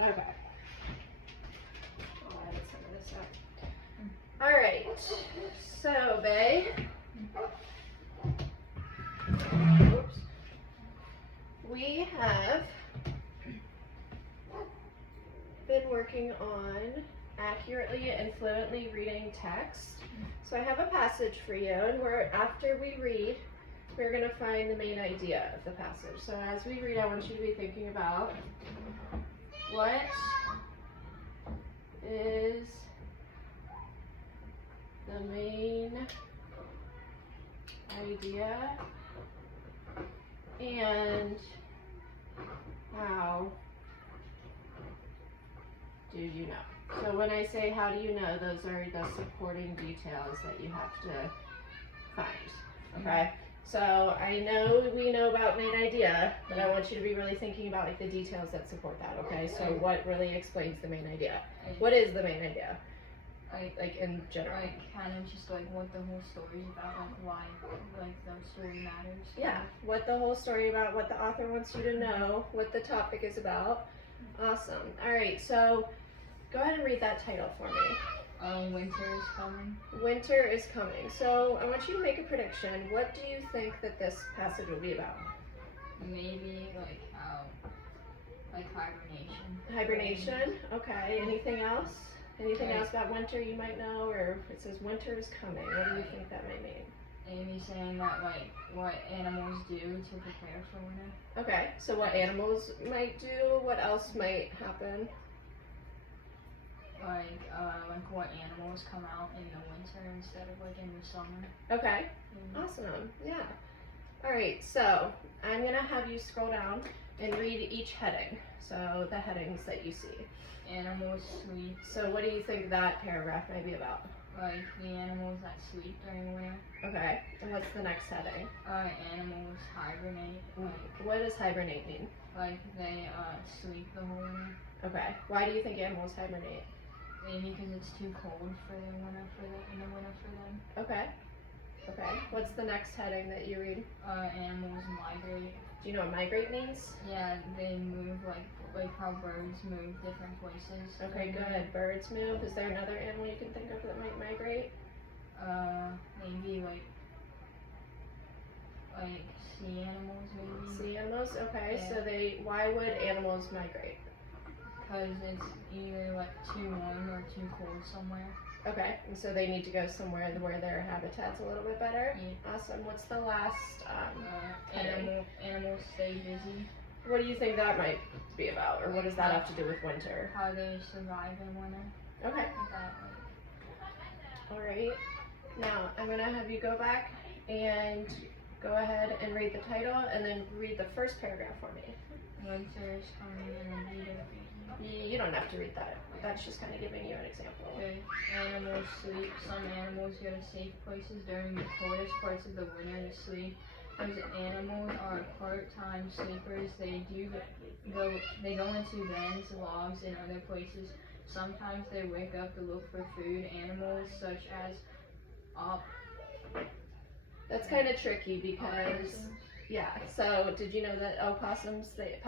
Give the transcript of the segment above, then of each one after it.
Okay. Oh, I had some of this up. All right. So, Bae. Oops. We have been working on accurately and fluently reading text. So I have a passage for you, and after we read, we're going to find the main idea of the passage. So as we read, I want you to be thinking about what is the main idea and how do you know? So when I say how do you know, those are the supporting details that you have to find, okay? So I know we know about main idea, but I want you to be really thinking about like the details that support that, okay? So what really explains the main idea? What is the main idea? Like in general. Like kind of just like what the whole story is about, like why like the story matters. Yeah, what the whole story about, what the author wants you to know, what the topic is about. Awesome. All right, so go ahead and read that title for me. Winter is coming. Winter is coming. So I want you to make a prediction. What do you think that this passage will be about? Maybe like how, like hibernation. Hibernation. Okay. Anything else? Anything else about winter you might know, or if it says winter is coming, what do you think that might mean? Maybe saying that like what animals do to prepare for winter. Okay. So what animals might do? What else might happen? Like what animals come out in the winter instead of like in the summer. Okay. Awesome. Yeah. All right. So I'm gonna have you scroll down and read each heading. So the headings that you see. Animals sleep. So what do you think that paragraph might be about? Like the animals that sleep during winter. Okay. And what's the next heading? Animals hibernate. What does hibernate mean? Like they sleep the whole winter. Okay. Why do you think animals hibernate? Maybe because it's too cold for the winter in the winter for them. Okay. Okay. What's the next heading that you read? Animals migrate. Do you know what migrate means? Yeah, they move like how birds move different places. Okay, good. Birds move. Is there another animal you can think of that might migrate? Maybe like sea animals maybe. Sea animals? Okay. Yeah. So why would animals migrate? Because it's either like too warm or too cold somewhere. Okay, and so they need to go somewhere where their habitat's a little bit better? Yeah. Awesome. What's the last Animals stay busy. What do you think that might be about, or what does that have to do with winter? How they survive in winter. Okay. All right. Now, I'm going to have you go back and go ahead and read the title, and then read the first paragraph for me. Winter is coming and read it. You don't have to read that. That's just kind of giving you an example. Okay. Animals sleep. Some animals go to safe places during the coldest parts of the winter to sleep. These animals are part-time sleepers. They go into dens, logs, and other places. Sometimes they wake up to look for food. Animals such as That's kind of tricky because yeah. So did you know that possums they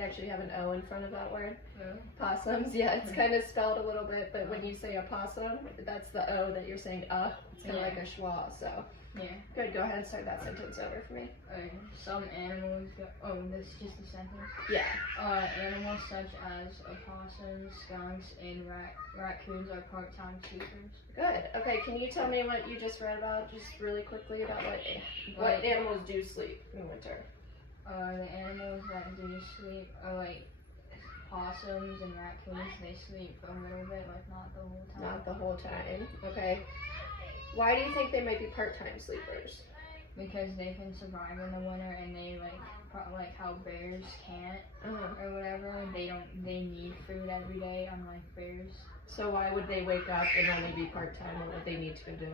actually have an O in front of that word? Yeah. Possums, yeah, it's kind of spelled a little bit, but when you say a possum, that's the O that you're saying it's kind of like a schwa, so. Yeah. Good, go ahead and start that sentence over for me. Some animals this is just a sentence? Yeah. Animals such as opossums, skunks, and raccoons are part-time sleepers. Good. Okay, can you tell me what you just read about, just really quickly, about what animals do sleep in winter? The animals that do sleep are like possums and raccoons. They sleep a little bit, like not the whole time. Not the whole time. Okay. Why do you think they might be part-time sleepers? Because they can survive in the winter, and they like how bears can't or whatever. They need food every day, unlike bears. So why would they wake up and only be part-time? What would they need to do?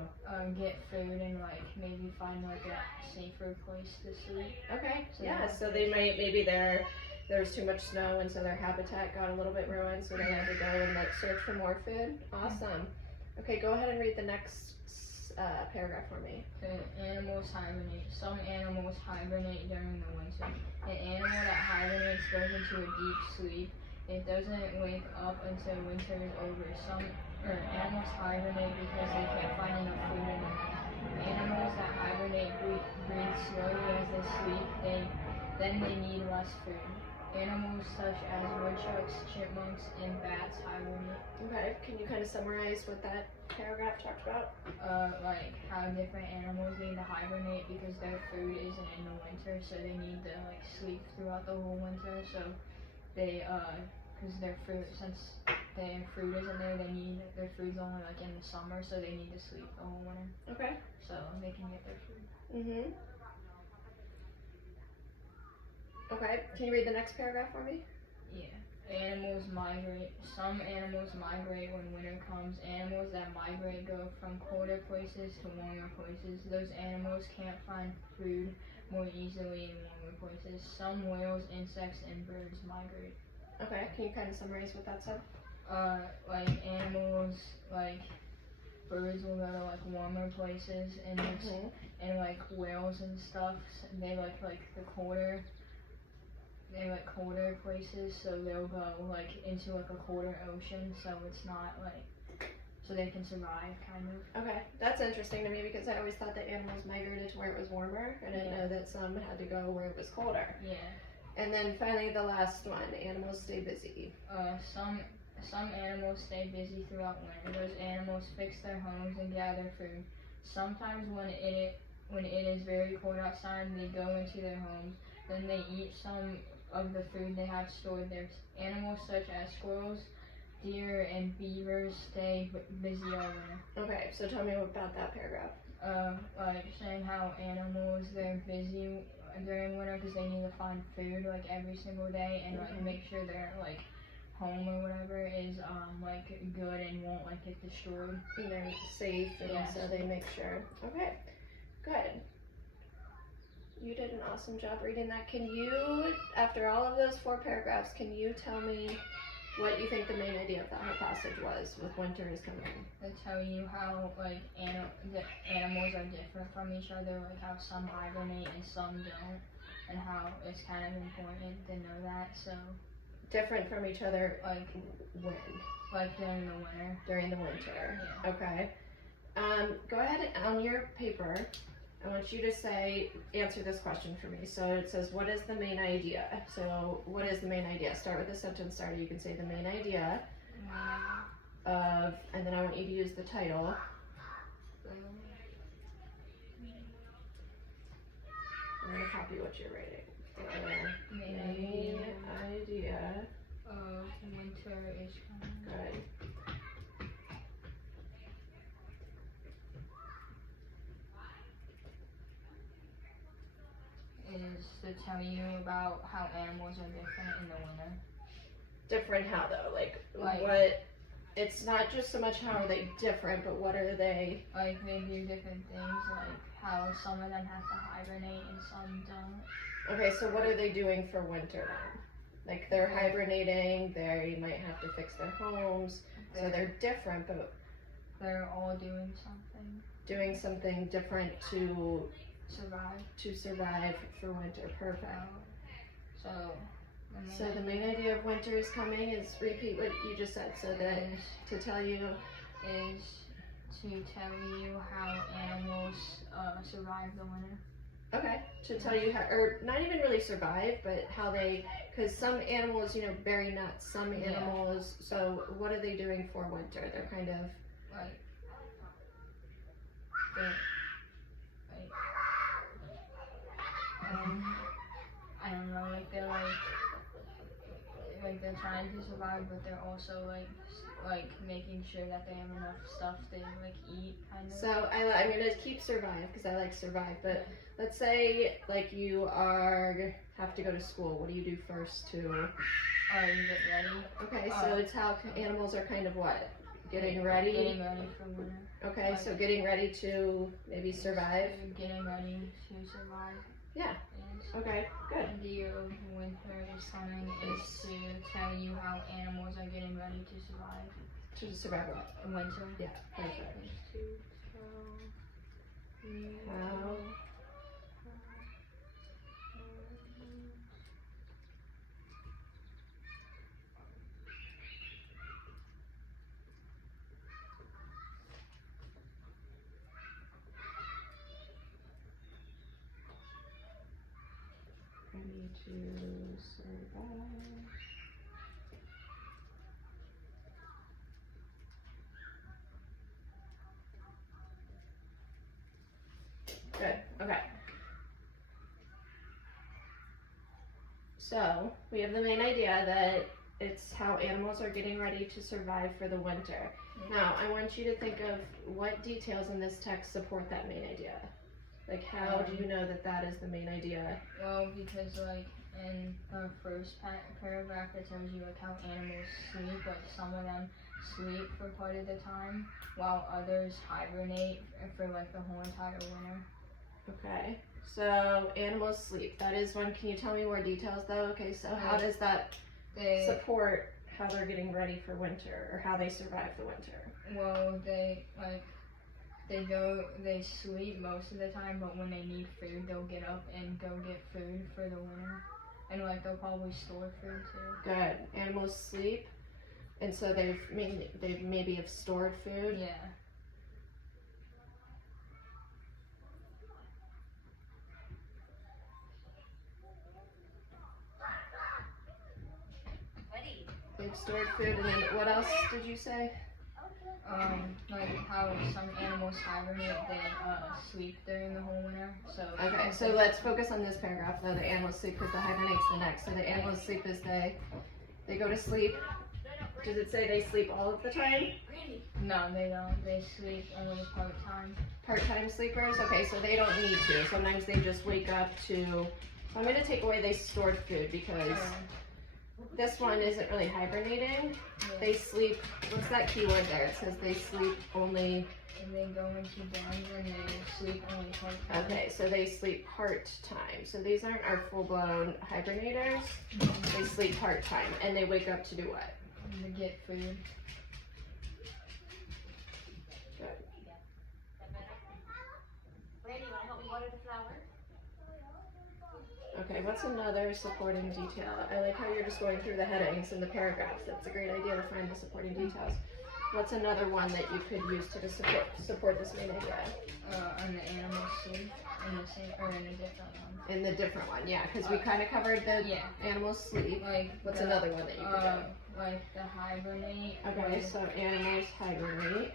Get food and like maybe find like a safer place to sleep. Okay. Yeah. So they might maybe there's too much snow, and so their habitat got a little bit ruined, so they had to go and like search for more food. Awesome. Okay, go ahead and read the next paragraph for me. Okay, animals hibernate. Some animals hibernate during the winter. An animal that hibernates goes into a deep sleep. it doesn't wake up until winter is over. Animals hibernate because they can't find enough food in the winter. Animals that hibernate breathe slowly as they sleep. Then they need less food. Animals such as woodchucks, chipmunks, and bats hibernate. Okay, can you kind of summarize what that paragraph talked about? Like how different animals need to hibernate because their food isn't in the winter, so they need to like sleep throughout the whole winter. So they, because their fruit, since their fruit isn't there, their food's only like in the summer, so they need to sleep the whole winter. Okay. So they can get their food. Mm-hmm. Okay, can you read the next paragraph for me? Yeah. Animals migrate. Some animals migrate when winter comes. Animals that migrate go from colder places to warmer places. Those animals can't find food more easily in warmer places. Some whales, insects, and birds migrate. Okay, can you kind of summarize what that said? Like animals, like birds will go to like warmer places, and and like whales and stuff, they like the colder. They like colder places, so they'll go like into like a colder ocean, so it's not like, so they can survive kind of. Okay, that's interesting to me because I always thought that animals migrated to where it was warmer. I didn't know that some had to go where it was colder. Yeah. And then finally the last one, animals stay busy. Some animals stay busy throughout winter. Those animals fix their homes and gather food. Sometimes when it is very cold outside, they go into their homes. Then they eat some of the food they have stored there. Animals such as squirrels, deer, and beavers stay busy all winter. Okay, so tell me about that paragraph. Like saying how animals, they're busy during winter because they need to find food like every single day and like make sure their like home or whatever is like good and won't like get destroyed. And they're safe, and so they make sure. Okay, good. You did an awesome job reading that. Can you, after all of those 4 paragraphs, can you tell me what you think the main idea of that whole passage was with winter is coming? They tell you how like the animals are different from each other, like how some hibernate and some don't, and how it's kind of important to know that. So different from each other, like when? Like during the winter. During the winter. Yeah. Okay. Go ahead on your paper. I want you to answer this question for me. So it says, what is the main idea? So what is the main idea? Start with a sentence starter. You can say the main idea of, and then I want you to use the title. I'm going to copy what you're writing. The main idea of winter is coming. Good. Is to tell you about how animals are different in the winter. Different how though? Like what? It's not just so much how are they different, but what are they? Like they do different things, like how some of them have to hibernate and some don't. Okay, so what are they doing for winter then? Like they're hibernating, they might have to fix their homes, so they're different, but they're all doing something. Doing something different to survive for winter. Perfect. So the main idea of winter is coming is repeat what you just said. So that to tell you how animals survive the winter. Okay, to tell you how, or not even really survive, but how they, because some animals, bury nuts. Some animals. So what are they doing for winter? They're kind of I don't know, like they're they're trying to survive, but they're also like making sure that they have enough stuff to eat, kind of. So I'm gonna keep survive because I like survive, but let's say you have to go to school. What do you do first to? You get ready. Okay, so it's how animals are kind of what? Getting ready? Getting ready for winter. Okay, so getting ready to maybe survive? Getting ready to survive. Yeah. Okay, good. The idea of winter is coming is to tell you how animals are getting ready to survive. To survive what? Winter. Yeah, perfect. To tell you how to survive. Good, okay. So, we have the main idea that it's how animals are getting ready to survive for the winter. Now, I want you to think of what details in this text support that main idea. Like, how do you know that that is the main idea? Well, because like in the first paragraph it tells you like how animals sleep, like some of them sleep for part of the time, while others hibernate for like the whole entire winter. Okay, so animals sleep. That is one. Can you tell me more details though? Okay, so how does that support how they're getting ready for winter or how they survive the winter? Well, they sleep most of the time, but when they need food, they'll get up and go get food for the winter. And like they'll probably store food too. Good. Animals sleep, and so they maybe have stored food. Yeah. They've stored food, and then what else did you say? Like how some animals hibernate, they sleep during the whole winter. So Okay, so let's focus on this paragraph though. The animals sleep because the hibernate's the next. So the animals sleep as they go to sleep. Does it say they sleep all of the time? No, they don't. They sleep only part time. Part-time sleepers? Okay, so they don't need to. Sometimes they just wake up to. So I'm going to take away they stored food because this one isn't really hibernating. They sleep. What's that keyword there? It says they sleep only. And they go into dens and they sleep only part time. Okay, so they sleep part-time. So these aren't our full-blown hibernators. They sleep part-time, and they wake up to do what? To get food. Good. Randy, want to help me water the flower? Okay, what's another supporting detail? I like how you're just going through the headings and the paragraphs. That's a great idea to find the supporting details. What's another one that you could use to support this main idea? And the animals sleep in the same or in a different one. In the different one, yeah, because we kind of covered the animals sleep. Like What's another one that you could do? Like the hibernate. Okay, so animals hibernate.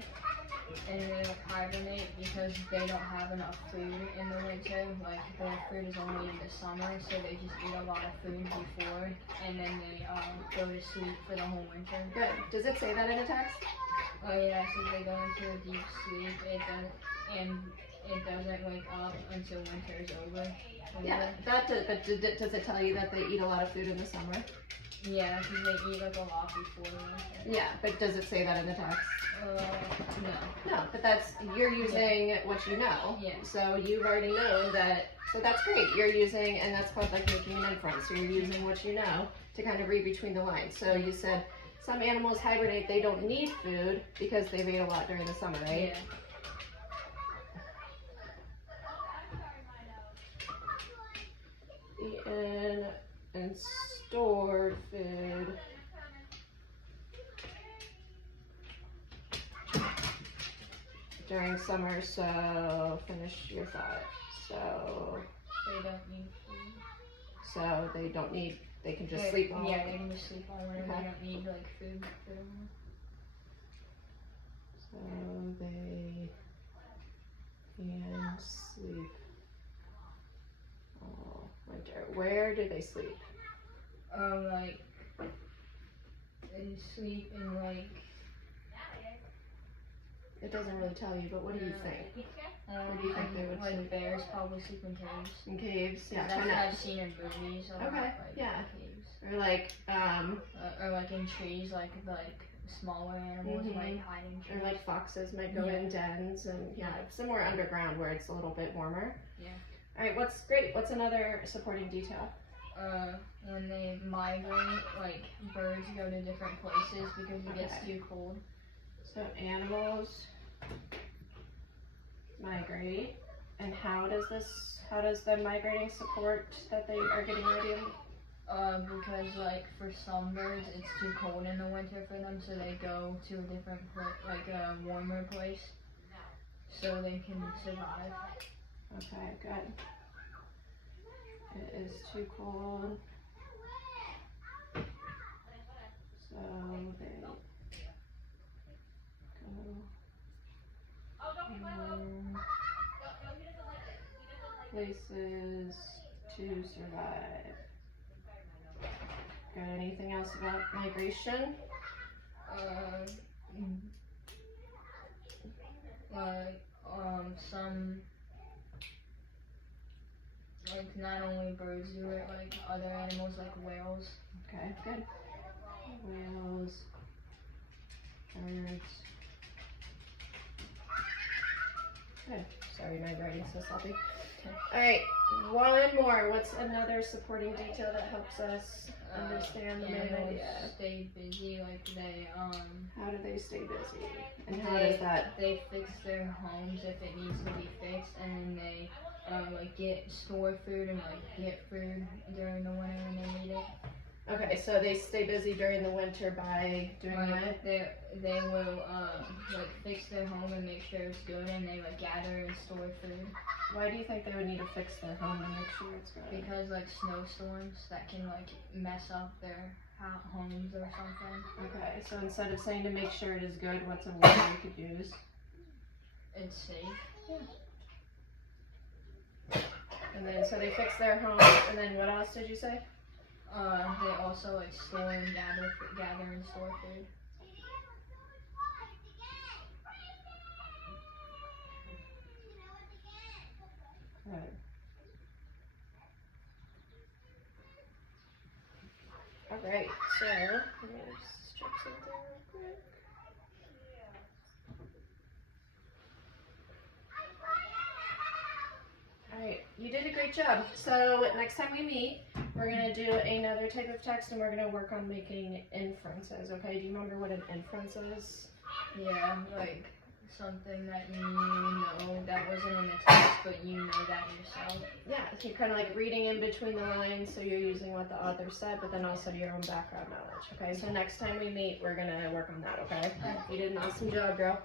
And they hibernate because they don't have enough food in the winter. Like their food is only in the summer, so they just eat a lot of food before, and then they go to sleep for the whole winter. Good. Does it say that in the text? Oh yeah, so they go into a deep sleep. It doesn't wake up until winter is over. Yeah, that does, but does it tell you that they eat a lot of food in the summer? Yeah, because they eat like a lot before the winter. Yeah, but does it say that in the text? No. No, but you're using what you know. Yeah. So you've already known that, so that's great. You're using, and that's called like making an inference. So you're using what you know to kind of read between the lines. So you said some animals hibernate, they don't need food because they've ate a lot during the summer, right? Yeah. Eaten and stored food. During summer, so finish your thought. So They don't need food. so they don't need, they can just sleep all Yeah, they can just sleep all winter. Okay. They don't need like food for the winter. So they can sleep all winter. Where do they sleep? Like they sleep in like It doesn't really tell you, but what do you think? Where do you think they would like sleep? bears probably sleep in caves. In caves? Yeah, That's what kinda. I've seen in movies. A lot, Okay, like, yeah. Caves. Or like, Or like in trees, like smaller animals Mhm. might hide in trees. or like foxes might go in dens and somewhere underground where it's a little bit warmer. Yeah. All right, what's great? What's another supporting detail? When they migrate, like birds go to different places because it gets Okay. too cold. So animals migrate, and how does them migrating support that they are getting ready? Because like for some birds it's too cold in the winter for them, so they go to a different like a warmer place, so they can survive. Okay, good. it is too cold. So they go places to survive. Got anything else about migration? Some, like, not only birds do it, like other animals like whales. Okay, good. Whales, birds. Good. Sorry, my writing's so sloppy. Alright, one more. What's another supporting detail that helps us understand the main Animals idea? stay busy, like they How do they stay busy? And how does that? they fix their homes if it needs to be fixed, and they like store food and like get food during the winter when they need it. Okay, so they stay busy during the winter by doing what? Like they will like fix their home and make sure it's good, and they like gather and store food. Why do you think they would need to fix their home and make sure it's good? Because like snowstorms that can like mess up their homes or something. Okay, so instead of saying to make sure it is good, what's a word you could use? It's safe. And then, so they fix their home, and then what else did you say? They also like store and gather and store food. Good. Alright, so, let me just check something real quick. Alright, you did a great job. So next time we meet, we're going to do another type of text and we're going to work on making inferences, okay? Do you remember what an inference is? Yeah, like something that you know that wasn't in the text, but you know that yourself. Yeah, so you're kind of like reading in between the lines, so you're using what the author said, but then also your own background knowledge, okay? So next time we meet, we're going to work on that, okay? You did an awesome job, girl.